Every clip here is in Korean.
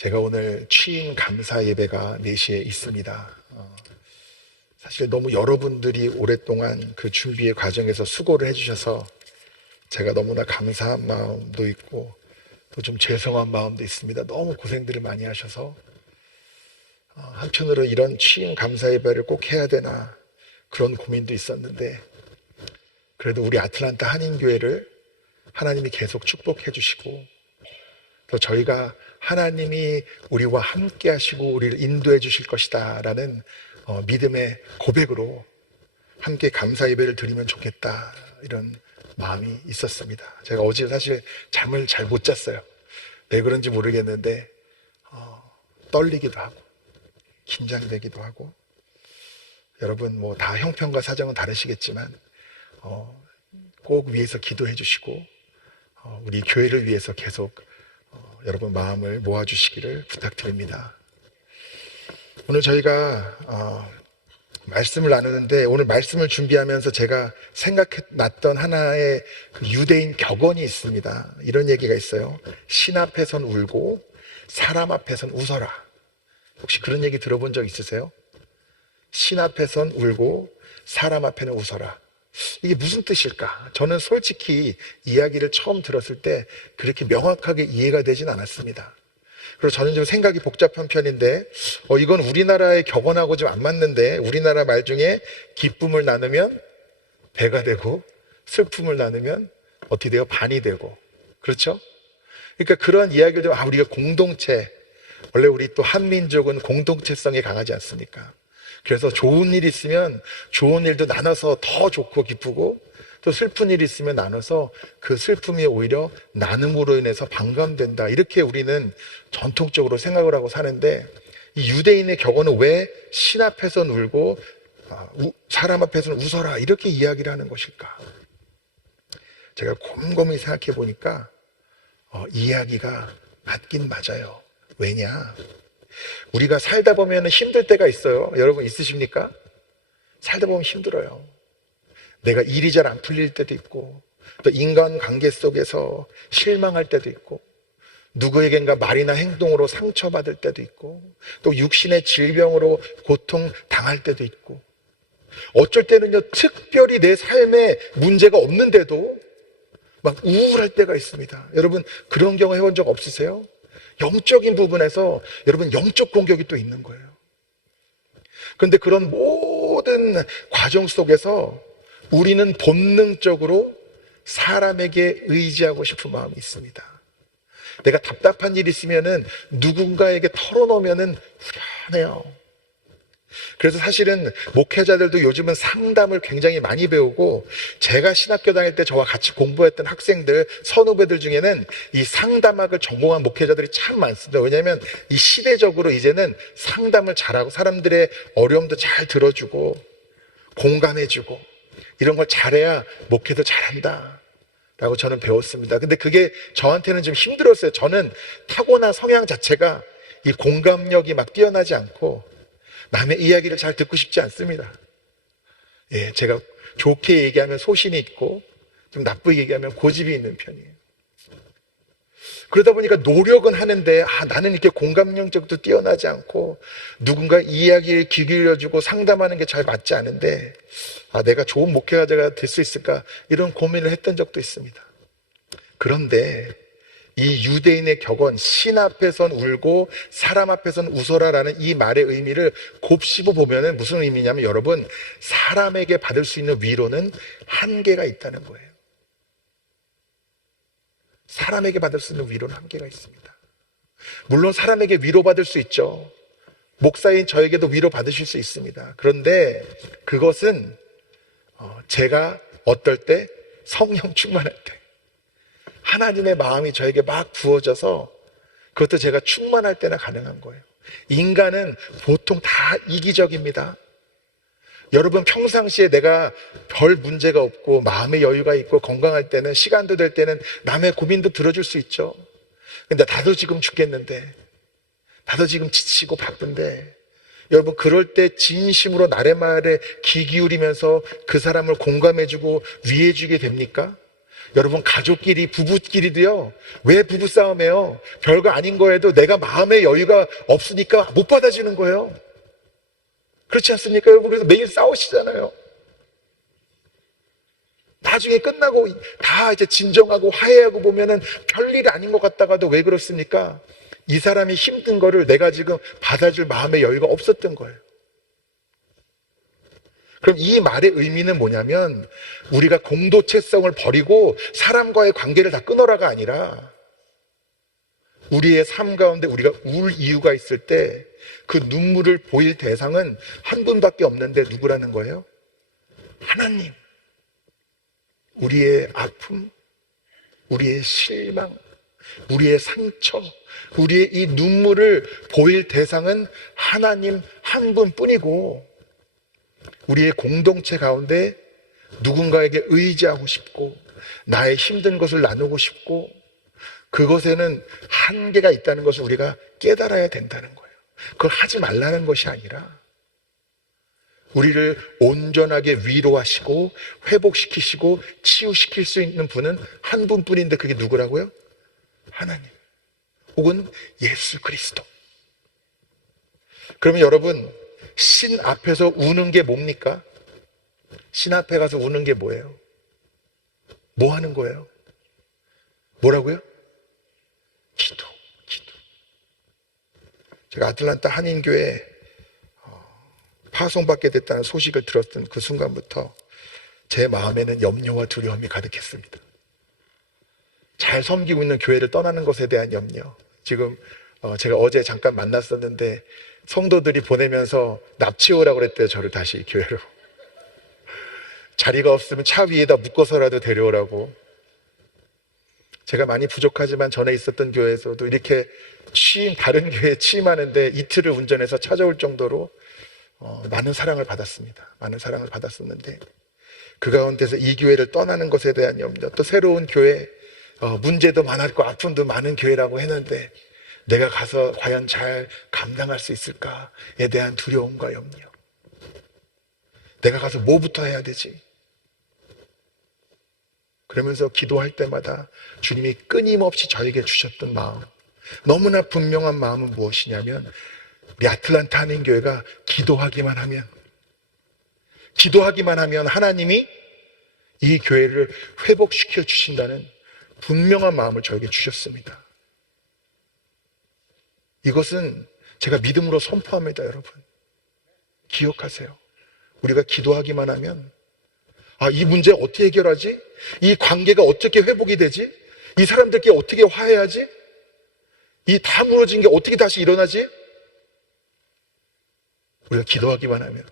제가 오늘 취임 감사 예배가 4시에 있습니다. 사실 너무 여러분들이 오랫동안 그 준비의 과정에서 수고를 해주셔서 제가 너무나 감사한 마음도 있고 또 좀 죄송한 마음도 있습니다. 너무 고생들을 많이 하셔서 한편으로 이런 취임 감사 예배를 꼭 해야 되나 그런 고민도 있었는데, 그래도 우리 아틀란타 한인교회를 하나님이 계속 축복해 주시고 또 저희가 하나님이 우리와 함께 하시고 우리를 인도해 주실 것이다 라는 믿음의 고백으로 함께 감사 예배를 드리면 좋겠다, 이런 마음이 있었습니다. 제가 어제 사실 잠을 잘 못 잤어요. 왜 그런지 모르겠는데 떨리기도 하고 긴장되기도 하고, 여러분 뭐 다 형편과 사정은 다르시겠지만 꼭 위해서 기도해 주시고 우리 교회를 위해서 계속 여러분 마음을 모아주시기를 부탁드립니다. 오늘 저희가 말씀을 나누는데, 오늘 말씀을 준비하면서 제가 생각났던 하나의 그 유대인 격언이 있습니다. 이런 얘기가 있어요. 신 앞에선 울고 사람 앞에선 웃어라. 혹시 그런 얘기 들어본 적 있으세요? 신 앞에선 울고 사람 앞에는 웃어라. 이게 무슨 뜻일까? 저는 솔직히 이야기를 처음 들었을 때 그렇게 명확하게 이해가 되진 않았습니다. 그리고 저는 좀 생각이 복잡한 편인데 이건 우리나라의 격언하고 좀 안 맞는데, 우리나라 말 중에 기쁨을 나누면 배가 되고 슬픔을 나누면 어떻게 돼요? 반이 되고, 그렇죠? 그러니까 그런 이야기를 좀 우리가 공동체, 원래 우리 또 한민족은 공동체성이 강하지 않습니까? 그래서 좋은 일 있으면 좋은 일도 나눠서 더 좋고 기쁘고, 또 슬픈 일이 있으면 나눠서 그 슬픔이 오히려 나눔으로 인해서 반감된다, 이렇게 우리는 전통적으로 생각을 하고 사는데, 이 유대인의 격언은 왜 신 앞에서는 울고 사람 앞에서는 웃어라 이렇게 이야기를 하는 것일까? 제가 곰곰이 생각해 보니까 이야기가 맞긴 맞아요. 왜냐? 우리가 살다 보면 힘들 때가 있어요. 여러분 있으십니까? 살다 보면 힘들어요. 내가 일이 잘 안 풀릴 때도 있고, 또 인간관계 속에서 실망할 때도 있고, 누구에겐가 말이나 행동으로 상처받을 때도 있고, 또 육신의 질병으로 고통당할 때도 있고, 어쩔 때는요 특별히 내 삶에 문제가 없는데도 막 우울할 때가 있습니다. 여러분 그런 경우 해본 적 없으세요? 영적인 부분에서 여러분 영적 공격이 또 있는 거예요. 그런데 그런 모든 과정 속에서 우리는 본능적으로 사람에게 의지하고 싶은 마음이 있습니다. 내가 답답한 일이 있으면은 누군가에게 털어놓으면은 후련해요. 그래서 사실은 목회자들도 요즘은 상담을 굉장히 많이 배우고, 제가 신학교 다닐 때 저와 같이 공부했던 학생들, 선후배들 중에는 이 상담학을 전공한 목회자들이 참 많습니다. 왜냐하면 이 시대적으로 이제는 상담을 잘하고 사람들의 어려움도 잘 들어주고 공감해주고 이런 걸 잘해야 목회도 잘한다 라고 저는 배웠습니다. 근데 그게 저한테는 좀 힘들었어요. 저는 타고난 성향 자체가 이 공감력이 막 뛰어나지 않고 남의 이야기를 잘 듣고 싶지 않습니다. 제가 좋게 얘기하면 소신이 있고 좀 나쁘게 얘기하면 고집이 있는 편이에요. 그러다 보니까 노력은 하는데 나는 이렇게 공감력도 뛰어나지 않고 누군가 이야기를 귀 기울여주고 상담하는 게 잘 맞지 않은데 내가 좋은 목회자가 될 수 있을까, 이런 고민을 했던 적도 있습니다. 그런데 이 유대인의 격언, 신 앞에선 울고 사람 앞에선 웃어라라는 이 말의 의미를 곱씹어 보면 무슨 의미냐면, 여러분 사람에게 받을 수 있는 위로는 한계가 있다는 거예요. 사람에게 받을 수 있는 위로는 한계가 있습니다. 물론 사람에게 위로받을 수 있죠. 목사인 저에게도 위로받으실 수 있습니다. 그런데 그것은 제가 어떨 때 성령 충만할 때 하나님의 마음이 저에게 막 부어져서 그것도 제가 충만할 때나 가능한 거예요. 인간은 보통 다 이기적입니다. 여러분 평상시에 내가 별 문제가 없고 마음의 여유가 있고 건강할 때는, 시간도 될 때는 남의 고민도 들어줄 수 있죠. 근데 나도 지금 죽겠는데, 나도 지금 지치고 바쁜데, 여러분 그럴 때 진심으로 나의 말에 귀 기울이면서 그 사람을 공감해주고 위해주게 됩니까? 여러분, 가족끼리, 부부끼리도요, 왜 부부싸움해요? 별거 아닌 거에도 내가 마음의 여유가 없으니까 못 받아주는 거예요. 그렇지 않습니까, 여러분? 그래서 매일 싸우시잖아요. 나중에 끝나고 다 이제 진정하고 화해하고 보면은 별일 아닌 것 같다가도 왜 그렇습니까? 이 사람이 힘든 거를 내가 지금 받아줄 마음의 여유가 없었던 거예요. 그럼 이 말의 의미는 뭐냐면, 우리가 공동체성을 버리고 사람과의 관계를 다 끊어라가 아니라, 우리의 삶 가운데 우리가 울 이유가 있을 때 그 눈물을 보일 대상은 한 분밖에 없는데 누구라는 거예요? 하나님. 우리의 아픔, 우리의 실망, 우리의 상처, 우리의 이 눈물을 보일 대상은 하나님 한 분뿐이고, 우리의 공동체 가운데 누군가에게 의지하고 싶고 나의 힘든 것을 나누고 싶고, 그것에는 한계가 있다는 것을 우리가 깨달아야 된다는 거예요. 그걸 하지 말라는 것이 아니라, 우리를 온전하게 위로하시고 회복시키시고 치유시킬 수 있는 분은 한 분뿐인데, 그게 누구라고요? 하나님, 혹은 예수 그리스도. 그러면 여러분, 신 앞에서 우는 게 뭡니까? 신 앞에 가서 우는 게 뭐예요? 뭐 하는 거예요? 뭐라고요? 기도. 제가 아틀란타 한인교회 파송받게 됐다는 소식을 들었던 그 순간부터 제 마음에는 염려와 두려움이 가득했습니다. 잘 섬기고 있는 교회를 떠나는 것에 대한 염려. 지금 제가 어제 잠깐 만났었는데 성도들이 보내면서 납치오라고 그랬대요. 저를 다시 교회로. 자리가 없으면 차 위에다 묶어서라도 데려오라고. 제가 많이 부족하지만 전에 있었던 교회에서도 이렇게 다른 교회에 취임하는데 이틀을 운전해서 찾아올 정도로 많은 사랑을 받았습니다. 많은 사랑을 받았었는데, 그 가운데서 이 교회를 떠나는 것에 대한 염려, 또 새로운 교회, 문제도 많았고 아픔도 많은 교회라고 했는데 내가 가서 과연 잘 감당할 수 있을까에 대한 두려움과 염려. 내가 가서 뭐부터 해야 되지? 그러면서 기도할 때마다 주님이 끊임없이 저에게 주셨던 마음, 너무나 분명한 마음은 무엇이냐면, 우리 아틀란타 한인교회가 기도하기만 하면 하나님이 이 교회를 회복시켜 주신다는 분명한 마음을 저에게 주셨습니다. 이것은 제가 믿음으로 선포합니다, 여러분. 기억하세요. 우리가 기도하기만 하면, 이 문제 어떻게 해결하지? 이 관계가 어떻게 회복이 되지? 이 사람들끼리 어떻게 화해하지? 이 다 무너진 게 어떻게 다시 일어나지? 우리가 기도하기만 하면,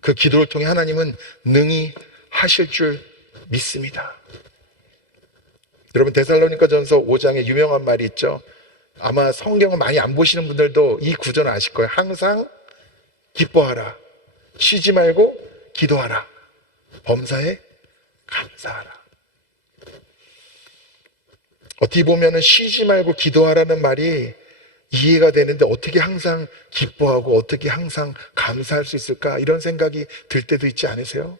그 기도를 통해 하나님은 능히 하실 줄 믿습니다. 여러분, 데살로니가전서 5장에 유명한 말이 있죠. 아마 성경을 많이 안 보시는 분들도 이 구절을 아실 거예요. 항상 기뻐하라, 쉬지 말고 기도하라, 범사에 감사하라. 어떻게 보면은 쉬지 말고 기도하라는 말이 이해가 되는데, 어떻게 항상 기뻐하고 어떻게 항상 감사할 수 있을까, 이런 생각이 들 때도 있지 않으세요?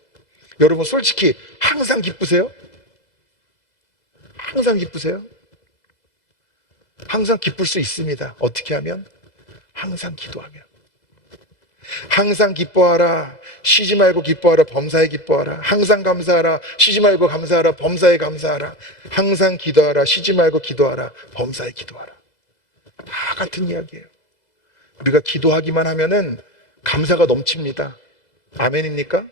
여러분, 솔직히 항상 기쁘세요? 항상 기쁘세요? 항상 기쁠 수 있습니다. 어떻게 하면? 항상 기도하면. 항상 기뻐하라, 쉬지 말고 기뻐하라, 범사에 기뻐하라. 항상 감사하라, 쉬지 말고 감사하라, 범사에 감사하라. 항상 기도하라, 쉬지 말고 기도하라, 범사에 기도하라. 다 같은 이야기예요. 우리가 기도하기만 하면은 감사가 넘칩니다. 아멘입니까?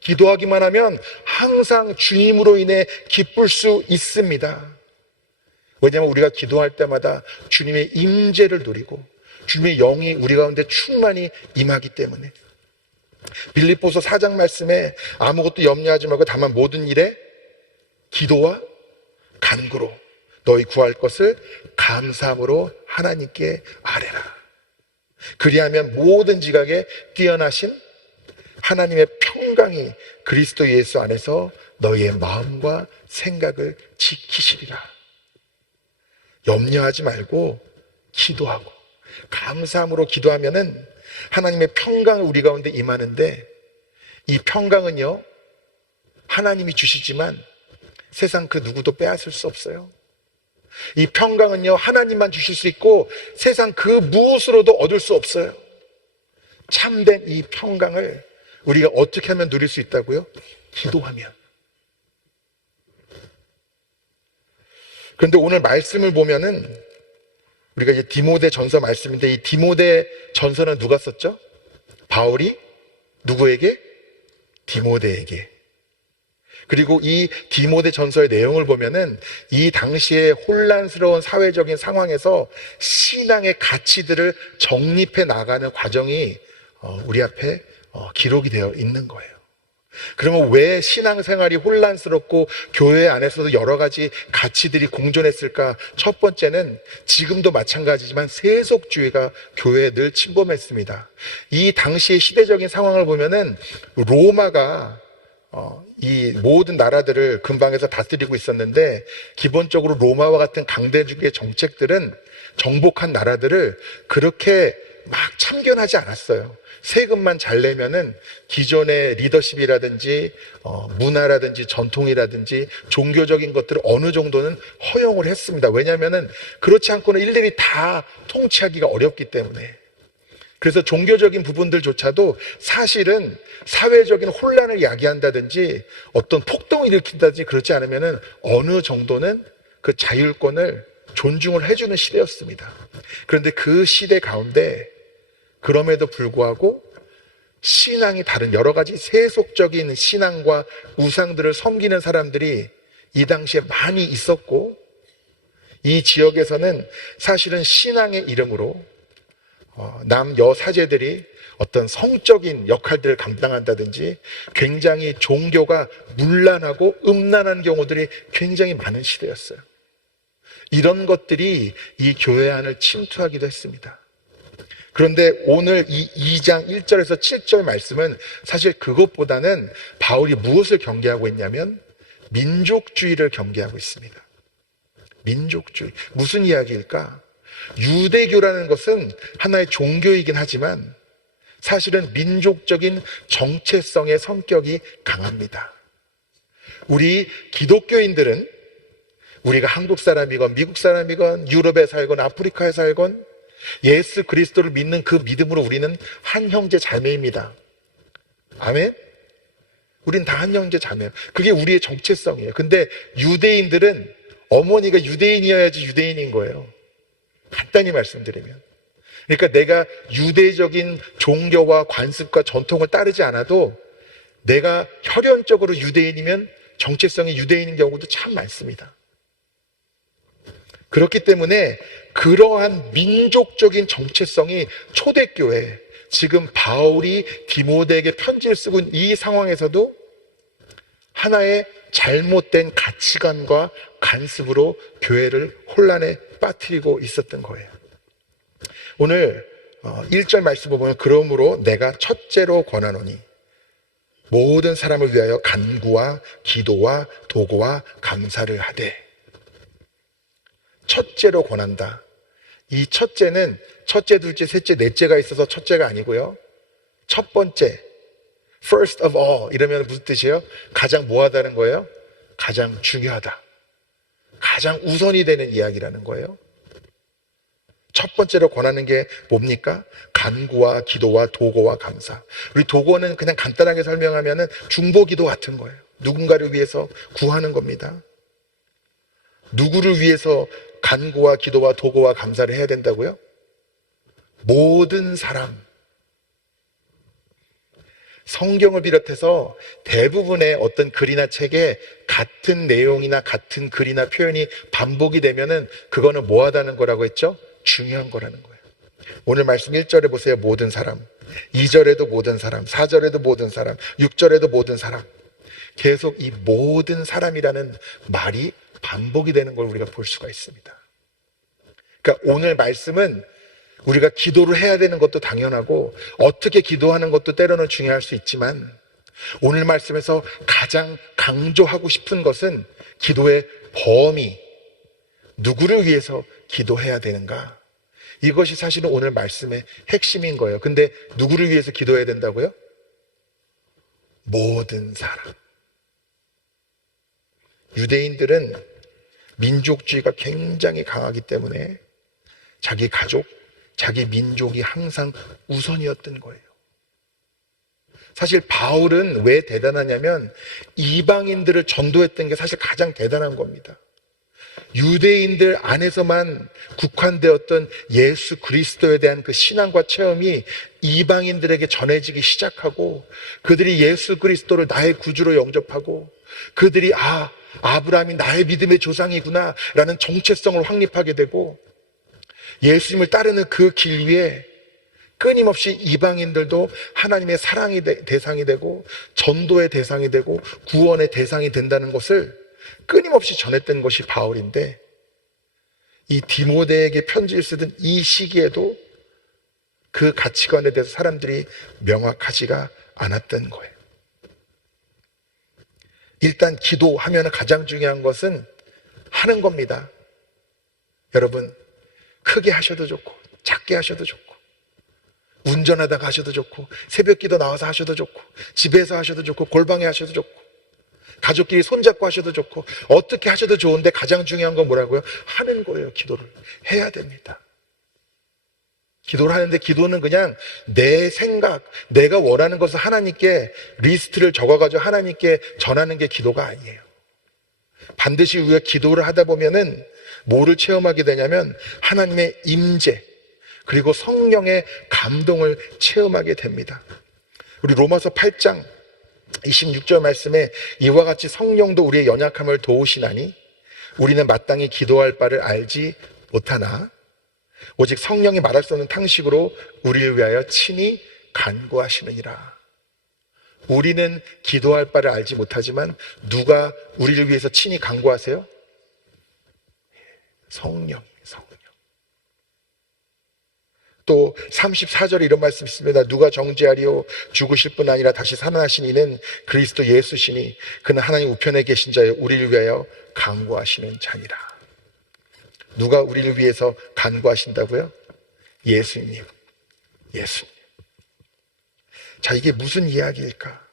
기도하기만 하면 항상 주님으로 인해 기쁠 수 있습니다. 왜냐하면 우리가 기도할 때마다 주님의 임재를 누리고 주님의 영이 우리 가운데 충만히 임하기 때문에. 빌립보서 4장 말씀에 아무것도 염려하지 말고 다만 모든 일에 기도와 간구로 너희 구할 것을 감사함으로 하나님께 아뢰라. 그리하면 모든 지각에 뛰어나신 하나님의 평강이 그리스도 예수 안에서 너희의 마음과 생각을 지키시리라. 염려하지 말고 기도하고 감사함으로 기도하면은 하나님의 평강이 우리 가운데 임하는데, 이 평강은요, 하나님이 주시지만 세상 그 누구도 빼앗을 수 없어요. 이 평강은요, 하나님만 주실 수 있고 세상 그 무엇으로도 얻을 수 없어요. 참된 이 평강을 우리가 어떻게 하면 누릴 수 있다고요? 기도하면. 그런데 오늘 말씀을 보면은 우리가 이제 디모데 전서 말씀인데, 이 디모데 전서는 누가 썼죠? 바울이 누구에게? 디모데에게. 그리고 이 디모데 전서의 내용을 보면은 이 당시에 혼란스러운 사회적인 상황에서 신앙의 가치들을 정립해 나가는 과정이 우리 앞에 기록이 되어 있는 거예요. 그러면 왜 신앙생활이 혼란스럽고 교회 안에서도 여러 가지 가치들이 공존했을까? 첫 번째는 지금도 마찬가지지만 세속주의가 교회에 늘 침범했습니다. 이 당시의 시대적인 상황을 보면은 로마가 이 모든 나라들을 근방에서 다스리고 있었는데, 기본적으로 로마와 같은 강대국의 정책들은 정복한 나라들을 그렇게 막 참견하지 않았어요. 세금만 잘 내면은 기존의 리더십이라든지 문화라든지 전통이라든지 종교적인 것들을 어느 정도는 허용을 했습니다. 왜냐하면은 그렇지 않고는 일일이 다 통치하기가 어렵기 때문에. 그래서 종교적인 부분들조차도 사실은 사회적인 혼란을 야기한다든지 어떤 폭동을 일으킨다든지 그렇지 않으면은 어느 정도는 그 자율권을 존중을 해주는 시대였습니다. 그런데 그 시대 가운데 그럼에도 불구하고 신앙이 다른 여러 가지 세속적인 신앙과 우상들을 섬기는 사람들이 이 당시에 많이 있었고, 이 지역에서는 사실은 신앙의 이름으로 남여 사제들이 어떤 성적인 역할들을 감당한다든지 굉장히 종교가 문란하고 음란한 경우들이 굉장히 많은 시대였어요. 이런 것들이 이 교회 안을 침투하기도 했습니다. 그런데 오늘 이 2장 1절에서 7절 말씀은 사실 그것보다는 바울이 무엇을 경계하고 있냐면 민족주의를 경계하고 있습니다. 민족주의. 무슨 이야기일까? 유대교라는 것은 하나의 종교이긴 하지만 사실은 민족적인 정체성의 성격이 강합니다. 우리 기독교인들은 우리가 한국 사람이건 미국 사람이건 유럽에 살건 아프리카에 살건 예수 그리스도를 믿는 그 믿음으로 우리는 한 형제 자매입니다. 아멘? 우린 다 한 형제 자매예요. 그게 우리의 정체성이에요. 근데 유대인들은 어머니가 유대인이어야지 유대인인 거예요. 간단히 말씀드리면. 그러니까 내가 유대적인 종교와 관습과 전통을 따르지 않아도 내가 혈연적으로 유대인이면 정체성이 유대인인 경우도 참 많습니다. 그렇기 때문에 그러한 민족적인 정체성이 초대교회, 지금 바울이 디모데에게 편지를 쓰고 있는 이 상황에서도 하나의 잘못된 가치관과 관습으로 교회를 혼란에 빠뜨리고 있었던 거예요. 오늘 1절 말씀 보면 그러므로 내가 첫째로 권하노니 모든 사람을 위하여 간구와 기도와 도구와 감사를 하되. 첫째로 권한다. 이 첫째는 첫째, 둘째, 셋째, 넷째가 있어서 첫째가 아니고요. 첫 번째, first of all 이러면 무슨 뜻이에요? 가장 뭐하다는 거예요? 가장 중요하다. 가장 우선이 되는 이야기라는 거예요. 첫 번째로 권하는 게 뭡니까? 간구와 기도와 도고와 감사. 우리 도고는 그냥 간단하게 설명하면은 중보기도 같은 거예요. 누군가를 위해서 구하는 겁니다. 누구를 위해서 간구와 기도와 도고와 감사를 해야 된다고요? 모든 사람. 성경을 비롯해서 대부분의 어떤 글이나 책에 같은 내용이나 같은 글이나 표현이 반복이 되면은 그거는 뭐하다는 거라고 했죠? 중요한 거라는 거예요. 오늘 말씀 1절에 보세요. 모든 사람. 2절에도 모든 사람. 4절에도 모든 사람. 6절에도 모든 사람. 계속 이 모든 사람이라는 말이 반복이 되는 걸 우리가 볼 수가 있습니다. 그러니까 오늘 말씀은 우리가 기도를 해야 되는 것도 당연하고 어떻게 기도하는 것도 때로는 중요할 수 있지만 오늘 말씀에서 가장 강조하고 싶은 것은 기도의 범위, 누구를 위해서 기도해야 되는가? 이것이 사실은 오늘 말씀의 핵심인 거예요. 근데 누구를 위해서 기도해야 된다고요? 모든 사람. 유대인들은 민족주의가 굉장히 강하기 때문에 자기 가족, 자기 민족이 항상 우선이었던 거예요. 사실 바울은 왜 대단하냐면 이방인들을 전도했던 게 사실 가장 대단한 겁니다. 유대인들 안에서만 국한되었던 예수 그리스도에 대한 그 신앙과 체험이 이방인들에게 전해지기 시작하고, 그들이 예수 그리스도를 나의 구주로 영접하고, 그들이 아브라함이 나의 믿음의 조상이구나 라는 정체성을 확립하게 되고, 예수님을 따르는 그 길 위에 끊임없이 이방인들도 하나님의 사랑의 대상이 되고 전도의 대상이 되고 구원의 대상이 된다는 것을 끊임없이 전했던 것이 바울인데, 이 디모데에게 편지를 쓰던 이 시기에도 그 가치관에 대해서 사람들이 명확하지가 않았던 거예요. 일단 기도하면 가장 중요한 것은 하는 겁니다. 여러분, 크게 하셔도 좋고 작게 하셔도 좋고, 운전하다가 하셔도 좋고, 새벽기도 나와서 하셔도 좋고, 집에서 하셔도 좋고, 골방에 하셔도 좋고, 가족끼리 손잡고 하셔도 좋고, 어떻게 하셔도 좋은데 가장 중요한 건 뭐라고요? 하는 거예요. 기도를 해야 됩니다. 기도를 하는데, 기도는 그냥 내 생각, 내가 원하는 것을 하나님께 리스트를 적어가지고 하나님께 전하는 게 기도가 아니에요. 반드시 우리가 기도를 하다 보면은 뭐를 체험하게 되냐면 하나님의 임재, 그리고 성령의 감동을 체험하게 됩니다. 우리 로마서 8장 26절 말씀에 이와 같이 성령도 우리의 연약함을 도우시나니 우리는 마땅히 기도할 바를 알지 못하나 오직 성령이 말할 수 없는 탕식으로 우리를 위하여 친히 간구하시느니라. 우리는 기도할 바를 알지 못하지만 누가 우리를 위해서 친히 간구하세요? 성령. 또 34절에 이런 말씀이 있습니다. 누가 정죄하리요? 죽으실 뿐 아니라 다시 살아나신 이는 그리스도 예수시니 그는 하나님 우편에 계신 자여 우리를 위하여 간구하시는 자니라. 누가 우리를 위해서 간구하신다고요? 예수님. 자, 이게 무슨 이야기일까?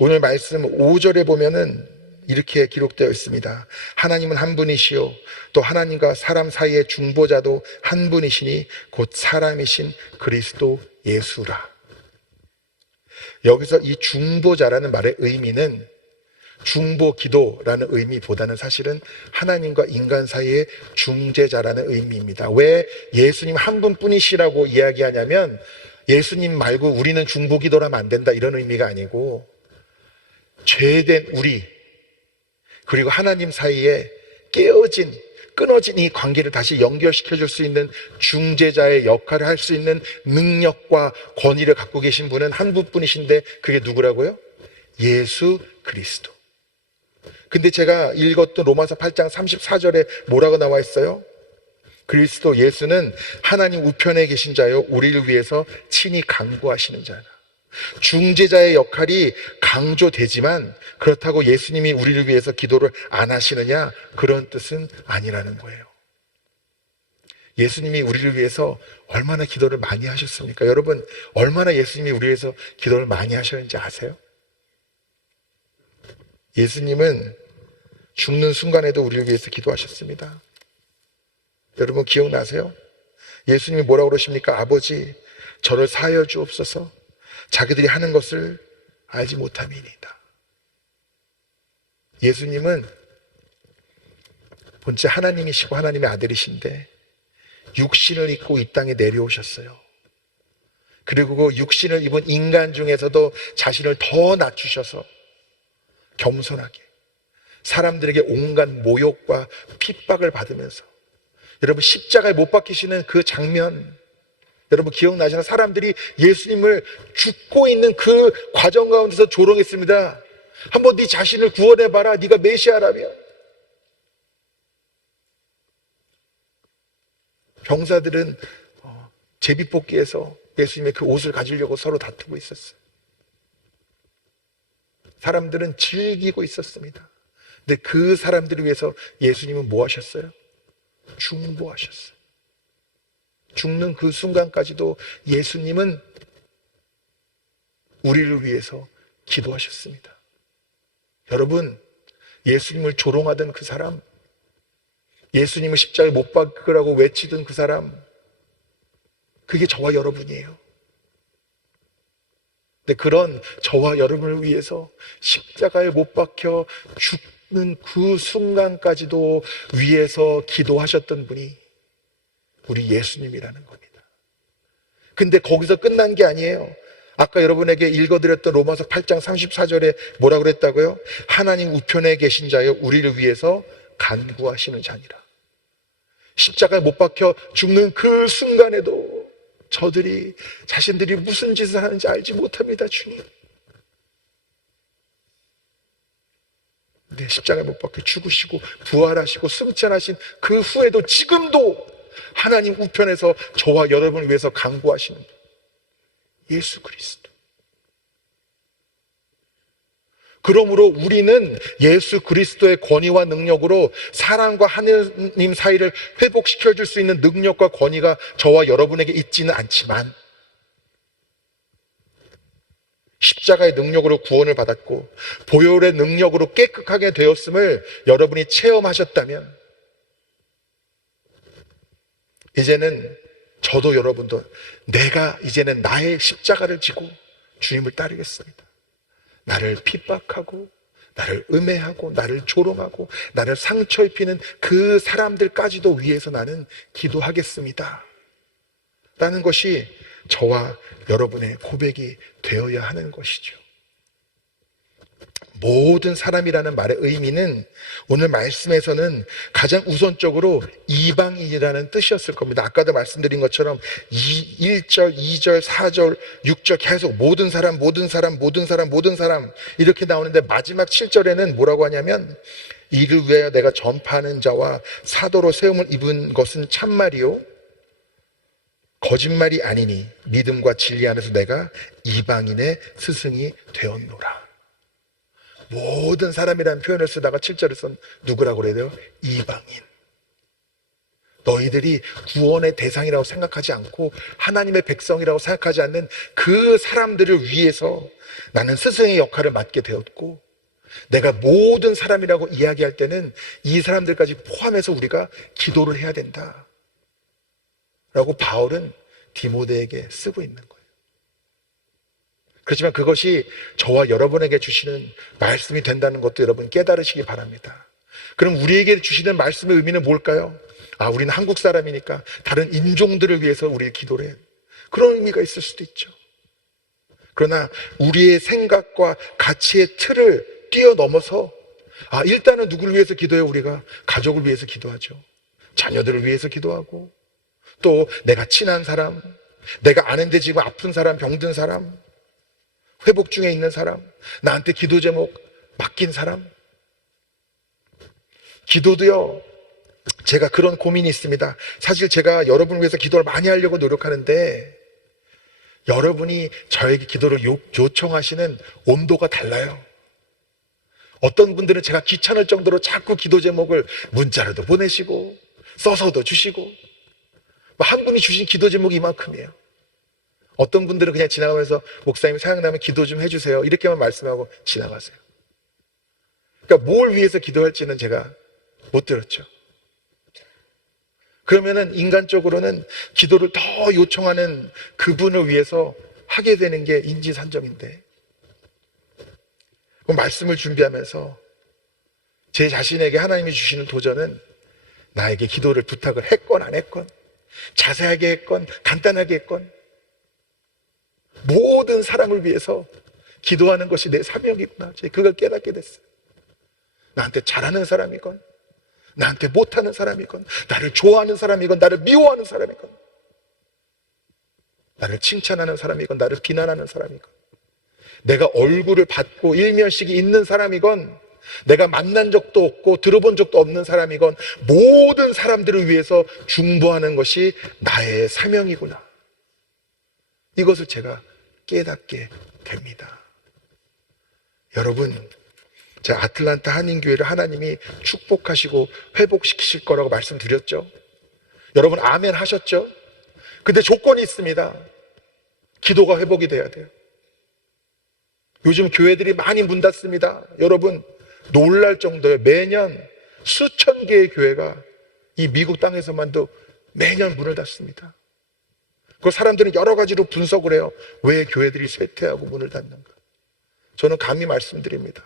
오늘 말씀 5절에 보면은 이렇게 기록되어 있습니다. 하나님은 한 분이시요 또 하나님과 사람 사이의 중보자도 한 분이시니 곧 사람이신 그리스도 예수라. 여기서 이 중보자라는 말의 의미는 중보 기도라는 의미보다는 사실은 하나님과 인간 사이의 중재자라는 의미입니다. 왜 예수님 한 분뿐이시라고 이야기하냐면 예수님 말고 우리는 중보 기도를 하면 안 된다 이런 의미가 아니고, 죄된 우리 그리고 하나님 사이에 끊어진 이 관계를 다시 연결시켜 줄 수 있는 중재자의 역할을 할 수 있는 능력과 권위를 갖고 계신 분은 한 분뿐이신데 그게 누구라고요? 예수 그리스도. 근데 제가 읽었던 로마서 8장 34절에 뭐라고 나와 있어요? 그리스도 예수는 하나님 우편에 계신 자요 우리를 위해서 친히 간구하시는 자라. 중재자의 역할이 강조되지만 그렇다고 예수님이 우리를 위해서 기도를 안 하시느냐? 그런 뜻은 아니라는 거예요. 예수님이 우리를 위해서 얼마나 기도를 많이 하셨습니까? 여러분, 얼마나 예수님이 우리를 위해서 기도를 많이 하셨는지 아세요? 예수님은 죽는 순간에도 우리를 위해서 기도하셨습니다. 여러분 기억나세요? 예수님이 뭐라고 그러십니까? 아버지, 저를 사하여 주옵소서. 자기들이 하는 것을 알지 못함이니이다. 예수님은 본체 하나님이시고 하나님의 아들이신데 육신을 입고 이 땅에 내려오셨어요. 그리고 그 육신을 입은 인간 중에서도 자신을 더 낮추셔서 겸손하게 사람들에게 온갖 모욕과 핍박을 받으면서, 여러분 십자가에 못 박히시는 그 장면 여러분 기억나시나요? 사람들이 예수님을 죽고 있는 그 과정 가운데서 조롱했습니다. 한번 네 자신을 구원해봐라. 네가 메시아라며. 병사들은 제비뽑기에서 예수님의 그 옷을 가지려고 서로 다투고 있었어요. 사람들은 즐기고 있었습니다. 근데 그 사람들을 위해서 예수님은 뭐 하셨어요? 중보하셨어요. 죽는 그 순간까지도 예수님은 우리를 위해서 기도하셨습니다. 여러분, 예수님을 조롱하던 그 사람, 예수님을 십자가에 못 박으라고 외치던 그 사람, 그게 저와 여러분이에요. 근데 그런 저와 여러분을 위해서 십자가에 못 박혀 죽는 그 순간까지도 위에서 기도하셨던 분이 우리 예수님이라는 겁니다. 근데 거기서 끝난 게 아니에요. 아까 여러분에게 읽어드렸던 로마서 8장 34절에 뭐라 그랬다고요? 하나님 우편에 계신 자여 우리를 위해서 간구하시는 자니라. 십자가에 못 박혀 죽는 그 순간에도 저들이 자신들이 무슨 짓을 하는지 알지 못합니다, 주님. 네, 십자가에 못 박혀 죽으시고 부활하시고 승천하신 그 후에도 지금도 하나님 우편에서 저와 여러분을 위해서 간구하시는 분, 예수 그리스도. 그러므로 우리는 예수 그리스도의 권위와 능력으로 사람과 하나님 사이를 회복시켜줄 수 있는 능력과 권위가 저와 여러분에게 있지는 않지만 십자가의 능력으로 구원을 받았고 보혈의 능력으로 깨끗하게 되었음을 여러분이 체험하셨다면 이제는 저도 여러분도 내가 이제는 나의 십자가를 지고 주님을 따르겠습니다. 나를 핍박하고 나를 음해하고 나를 조롱하고 나를 상처 입히는 그 사람들까지도 위해서 나는 기도하겠습니다 라는 것이 저와 여러분의 고백이 되어야 하는 것이죠. 모든 사람이라는 말의 의미는 오늘 말씀에서는 가장 우선적으로 이방인이라는 뜻이었을 겁니다. 아까도 말씀드린 것처럼 1절, 2절, 4절, 6절 계속 모든 사람, 모든 사람, 모든 사람, 모든 사람 이렇게 나오는데 마지막 7절에는 뭐라고 하냐면 이를 위하여 내가 전파하는 자와 사도로 세움을 입은 것은 참말이요 거짓말이 아니니 믿음과 진리 안에서 내가 이방인의 스승이 되었노라. 모든 사람이라는 표현을 쓰다가 7절에 선 누구라고 그래야 돼요? 이방인. 너희들이 구원의 대상이라고 생각하지 않고 하나님의 백성이라고 생각하지 않는 그 사람들을 위해서 나는 스승의 역할을 맡게 되었고 내가 모든 사람이라고 이야기할 때는 이 사람들까지 포함해서 우리가 기도를 해야 된다 라고 바울은 디모데에게 쓰고 있는 거예요. 그렇지만 그것이 저와 여러분에게 주시는 말씀이 된다는 것도 여러분 깨달으시기 바랍니다. 그럼 우리에게 주시는 말씀의 의미는 뭘까요? 우리는 한국 사람이니까 다른 인종들을 위해서 우리 기도를 해요. 그런 의미가 있을 수도 있죠. 그러나 우리의 생각과 가치의 틀을 뛰어넘어서 일단은 누구를 위해서 기도해요? 우리가 가족을 위해서 기도하죠. 자녀들을 위해서 기도하고 또 내가 친한 사람, 내가 아는데 지금 아픈 사람, 병든 사람, 회복 중에 있는 사람, 나한테 기도 제목 맡긴 사람. 기도도요, 제가 그런 고민이 있습니다. 사실 제가 여러분을 위해서 기도를 많이 하려고 노력하는데 여러분이 저에게 기도를 요청하시는 온도가 달라요. 어떤 분들은 제가 귀찮을 정도로 자꾸 기도 제목을 문자로도 보내시고 써서도 주시고 한 분이 주신 기도 제목이 이만큼이에요. 어떤 분들은 그냥 지나가면서 목사님 생각나면 기도 좀 해주세요 이렇게만 말씀하고 지나가세요. 그러니까 뭘 위해서 기도할지는 제가 못 들었죠. 그러면은 인간적으로는 기도를 더 요청하는 그분을 위해서 하게 되는 게 인지산정인데 말씀을 준비하면서 제 자신에게 하나님이 주시는 도전은 나에게 기도를 부탁을 했건 안 했건 자세하게 했건 간단하게 했건 모든 사람을 위해서 기도하는 것이 내 사명이구나. 제가 그걸 깨닫게 됐어요. 나한테 잘하는 사람이건 나한테 못하는 사람이건 나를 좋아하는 사람이건 나를 미워하는 사람이건 나를 칭찬하는 사람이건 나를 비난하는 사람이건 내가 얼굴을 받고 일면식이 있는 사람이건 내가 만난 적도 없고 들어본 적도 없는 사람이건 모든 사람들을 위해서 중보하는 것이 나의 사명이구나. 이것을 제가 깨닫게 됩니다. 여러분, 제가 아틀란타 한인교회를 하나님이 축복하시고 회복시키실 거라고 말씀드렸죠. 여러분 아멘 하셨죠? 근데 조건이 있습니다. 기도가 회복이 돼야 돼요. 요즘 교회들이 많이 문 닫습니다. 여러분 놀랄 정도의 매년 수천 개의 교회가 이 미국 땅에서만도 매년 문을 닫습니다. 그 사람들은 여러 가지로 분석을 해요. 왜 교회들이 쇠퇴하고 문을 닫는가? 저는 감히 말씀드립니다.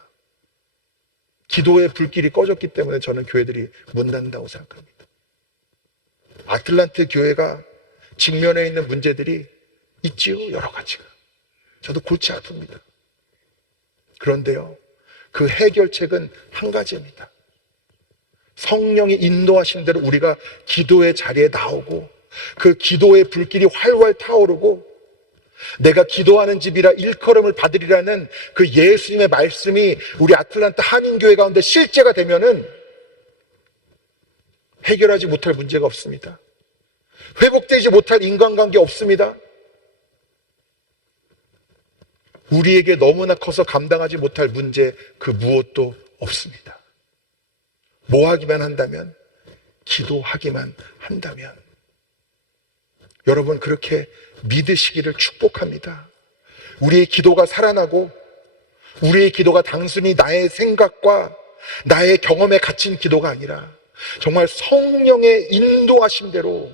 기도의 불길이 꺼졌기 때문에 저는 교회들이 문 닫는다고 생각합니다. 아틀란트 교회가 직면해 있는 문제들이 있지요, 여러 가지가. 저도 골치 아픕니다. 그런데요, 그 해결책은 한 가지입니다. 성령이 인도하신 대로 우리가 기도의 자리에 나오고 그 기도의 불길이 활활 타오르고 내가 기도하는 집이라 일컬음을 받으리라는 그 예수님의 말씀이 우리 아틀란타 한인교회 가운데 실제가 되면은 해결하지 못할 문제가 없습니다. 회복되지 못할 인간관계 없습니다. 우리에게 너무나 커서 감당하지 못할 문제 그 무엇도 없습니다. 뭐 하기만 한다면? 기도하기만 한다면. 여러분 그렇게 믿으시기를 축복합니다. 우리의 기도가 살아나고 우리의 기도가 단순히 나의 생각과 나의 경험에 갇힌 기도가 아니라 정말 성령의 인도하심대로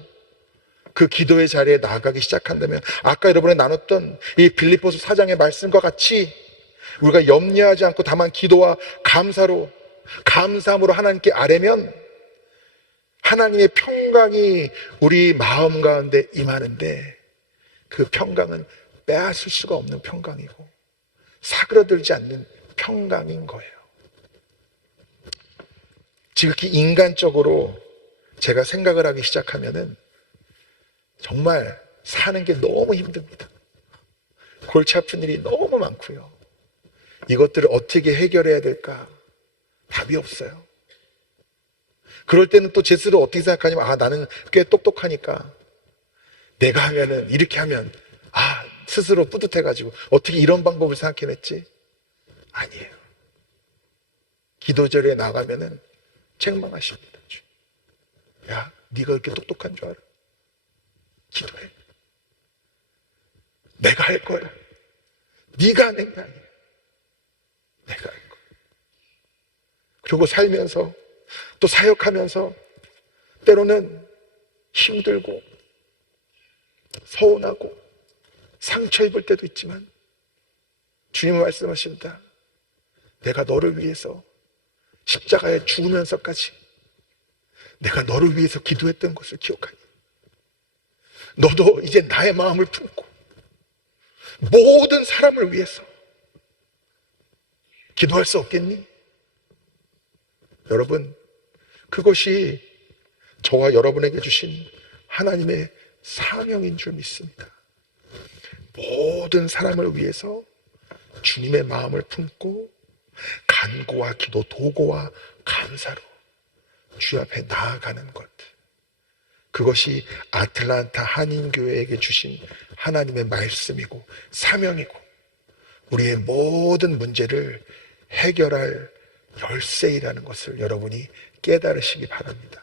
그 기도의 자리에 나아가기 시작한다면 아까 여러분이 나눴던 이 빌립보서 4장의 말씀과 같이 우리가 염려하지 않고 다만 기도와 감사함으로 하나님께 아뢰면 하나님의 평강이 우리 마음 가운데 임하는데 그 평강은 빼앗을 수가 없는 평강이고 사그러들지 않는 평강인 거예요. 지극히 인간적으로 제가 생각을 하기 시작하면은 정말 사는 게 너무 힘듭니다. 골치 아픈 일이 너무 많고요. 이것들을 어떻게 해결해야 될까? 답이 없어요. 그럴 때는 또 제 스스로 어떻게 생각하냐면 나는 꽤 똑똑하니까 내가 하면은 이렇게 하면 스스로 뿌듯해가지고 어떻게 이런 방법을 생각해냈지? 아니에요. 기도절에 나가면은 책망하십니다. 야, 네가 그렇게 똑똑한 줄 알아? 기도해. 내가 할 거야. 네가 하는 게 아니야. 내가 할 거야. 그리고 살면서 또 사역하면서 때로는 힘들고 서운하고 상처 입을 때도 있지만 주님은 말씀하십니다. 내가 너를 위해서 십자가에 죽으면서까지 내가 너를 위해서 기도했던 것을 기억하니 너도 이제 나의 마음을 품고 모든 사람을 위해서 기도할 수 없겠니? 여러분, 그것이 저와 여러분에게 주신 하나님의 사명인 줄 믿습니다. 모든 사람을 위해서 주님의 마음을 품고 간구와 기도, 도고와 감사로 주 앞에 나아가는 것, 그것이 아틀란타 한인교회에게 주신 하나님의 말씀이고 사명이고 우리의 모든 문제를 해결할 열쇠이라는 것을 여러분이 깨달으시기 바랍니다.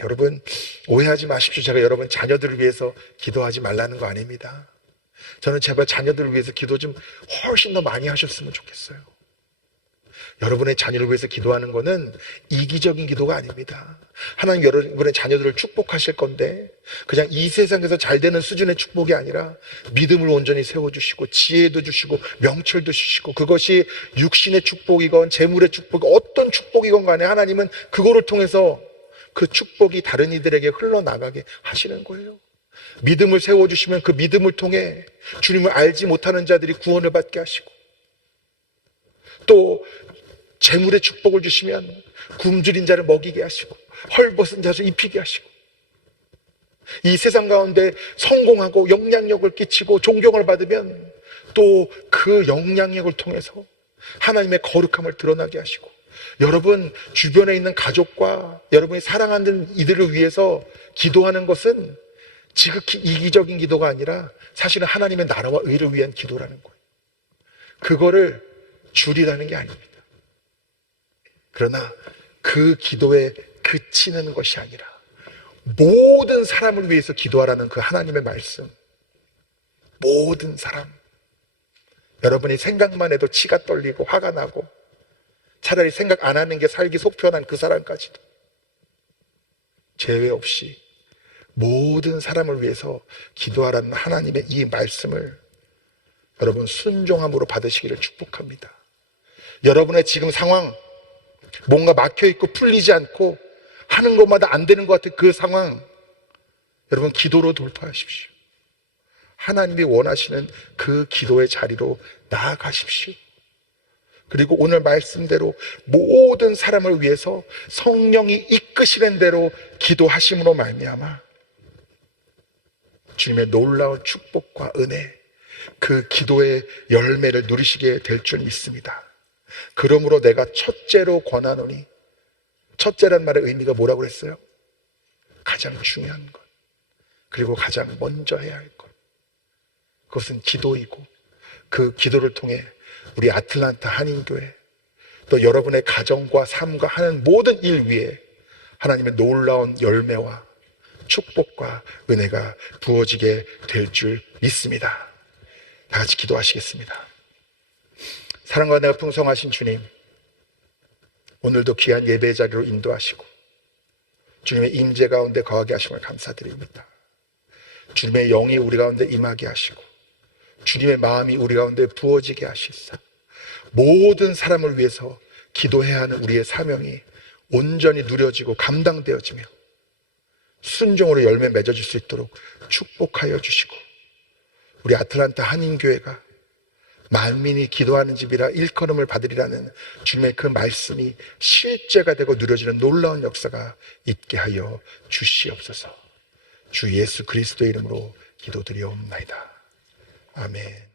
여러분 오해하지 마십시오. 제가 여러분 자녀들을 위해서 기도하지 말라는 거 아닙니다. 저는 제발 자녀들을 위해서 기도 좀 훨씬 더 많이 하셨으면 좋겠어요. 여러분의 자녀를 위해서 기도하는 것은 이기적인 기도가 아닙니다. 하나님 여러분의 자녀들을 축복하실 건데 그냥 이 세상에서 잘 되는 수준의 축복이 아니라 믿음을 온전히 세워주시고 지혜도 주시고 명철도 주시고 그것이 육신의 축복이건 재물의 축복이건 어떤 축복이건 간에 하나님은 그거를 통해서 그 축복이 다른 이들에게 흘러나가게 하시는 거예요. 믿음을 세워주시면 그 믿음을 통해 주님을 알지 못하는 자들이 구원을 받게 하시고 또 재물의 축복을 주시면 굶주린 자를 먹이게 하시고 헐벗은 자를 입히게 하시고 이 세상 가운데 성공하고 영향력을 끼치고 존경을 받으면 또 그 영향력을 통해서 하나님의 거룩함을 드러나게 하시고 여러분 주변에 있는 가족과 여러분이 사랑하는 이들을 위해서 기도하는 것은 지극히 이기적인 기도가 아니라 사실은 하나님의 나라와 의를 위한 기도라는 거예요. 그거를 줄이라는 게 아닙니다. 그러나 그 기도에 그치는 것이 아니라 모든 사람을 위해서 기도하라는 그 하나님의 말씀, 모든 사람, 여러분이 생각만 해도 치가 떨리고 화가 나고 차라리 생각 안 하는 게 살기 속 편한 그 사람까지도 제외 없이 모든 사람을 위해서 기도하라는 하나님의 이 말씀을 여러분 순종함으로 받으시기를 축복합니다. 여러분의 지금 상황, 뭔가 막혀있고 풀리지 않고 하는 것마다 안 되는 것 같은 그 상황, 여러분 기도로 돌파하십시오. 하나님이 원하시는 그 기도의 자리로 나아가십시오. 그리고 오늘 말씀대로 모든 사람을 위해서 성령이 이끄시는 대로 기도하심으로 말미암아 주님의 놀라운 축복과 은혜, 그 기도의 열매를 누리시게 될 줄 믿습니다. 그러므로 내가 첫째로 권하노니, 첫째란 말의 의미가 뭐라고 그랬어요? 가장 중요한 것, 그리고 가장 먼저 해야 할 것, 그것은 기도이고, 그 기도를 통해 우리 아틀란타 한인교회, 또 여러분의 가정과 삶과 하는 모든 일 위에 하나님의 놀라운 열매와 축복과 은혜가 부어지게 될 줄 믿습니다. 다 같이 기도하시겠습니다. 사랑과 은혜가 풍성하신 주님, 오늘도 귀한 예배의 자리로 인도하시고 주님의 임재 가운데 거하게 하심을 감사드립니다. 주님의 영이 우리 가운데 임하게 하시고 주님의 마음이 우리 가운데 부어지게 하시사 모든 사람을 위해서 기도해야 하는 우리의 사명이 온전히 누려지고 감당되어지며 순종으로 열매 맺어질 수 있도록 축복하여 주시고, 우리 아틀란타 한인교회가 만민이 기도하는 집이라 일컬음을 받으리라는 주님의 그 말씀이 실제가 되고 누려지는 놀라운 역사가 있게 하여 주시옵소서. 주 예수 그리스도의 이름으로 기도드리옵나이다. 아멘.